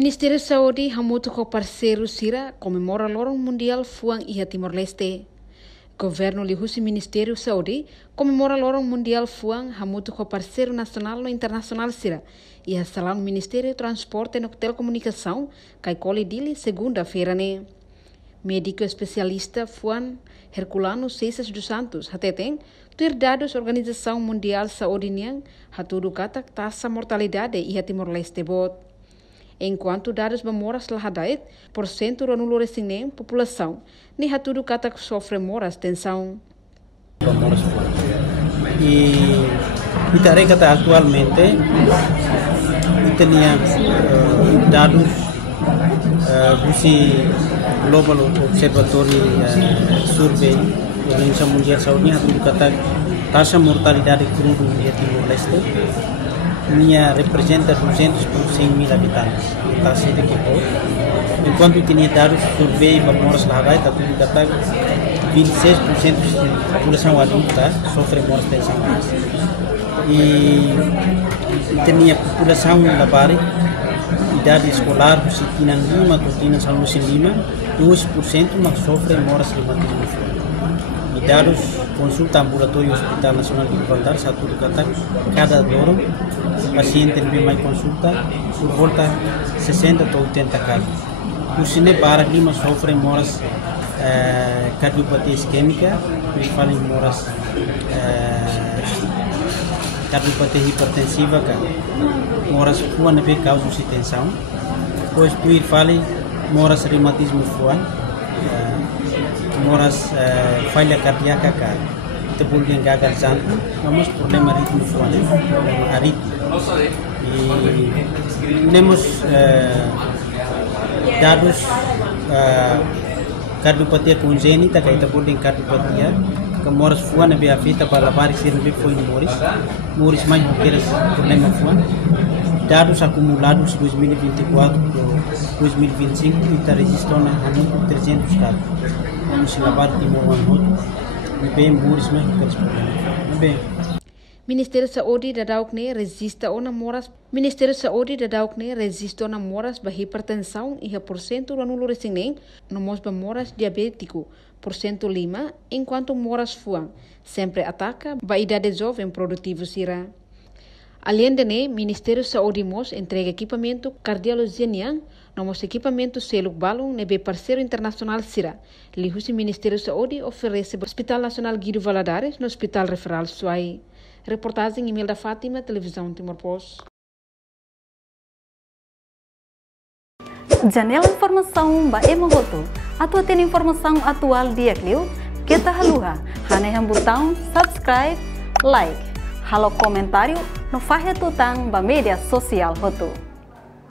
Ministério da Saúde hamutu com parceiro Sira comemora Lorong Mundial Fuang Iha Timor-Leste. Governo lihusi Ministério da Saúde comemora Lorong Mundial Fuang hamutu com parceiro nacional e internacional Sira e a salão Ministério Transporte e Telecomunicação cai coli dili segunda-feira né. Médico especialista Fuan Herculano Cesas dos Santos hateteng ter dados Organização Mundial Saúde niang hatudu kata taxa mortalidade Iha Timor-Leste bot. Enquanto dados memoras lahadait, porcento ranulo resinem população, ni hatudu kata sofre moras tensão. E Itare kata atualmente tinha dados do Global Observatory Survey Organização Mundial de Saúde hatudu kata taxa mortalidade crudo di Timor-Leste minha representa 200 por 100 mil habitantes. Está sendo que enquanto tinha dados survey para moras lá vai, está tudo kata 26% da população adulta sofre moras tensão. E tinha população da bari idade escolar se tinha lima, tu tinha saúde sem lima, 2% mas sofre moras reumatismo. E dados consulta ambulatório Hospital Nacional de Gibraltar, satu kata cada doro paciente lebih mais consulta por volta 60 a 80 casos. Por sini para lima sofre moras cardiopatia isquêmica, eles falam moras cardiopatia hipertensiva, moras fuan nebe causa de tensão. Depois tu fala moras reumatismo fuan, moras falha cardíaca, terbulgan gagal jantung, vamos problema ritmo fuan, problema aritmia. E temos dados cardiopatia congênita, que terbulgan cardiopatia, que moras fuan nebe afeta para lavar se nebe foi moris mais aqueles problema fuan. Dados acumulados 2024 a 2025 e está registrando a 300 casos. Vamos lavar Timor-Leste, bem moris mais aqueles problemas. Bem. Ministério da Saúde da Daukne resista ona moras. Ministério da Saúde da Daukne resiste ona moras ba hipertensão e a porcento ranulo resinem no mos ba moras diabético porcento 5 enquanto moras fuang sempre ataca ba idade jovem produtivo sira. Além de né, Ministério da Saúde mos entrega equipamento cardiologia niang nomos equipamento seluk balung nebe parceiro internacional sira. Lihusi Ministério da Saúde oferece Hospital Nacional Guido Valadares no Hospital Referral Suai. Reportagem Imelda Fátima, Televisão Timor-Post. Janela informação ba emogoto. Atua tem informação atual dia Clio. Kita haluha, haneham botão subscribe, like. Halo comentário no Fahe Tutang ba media sosial hotu.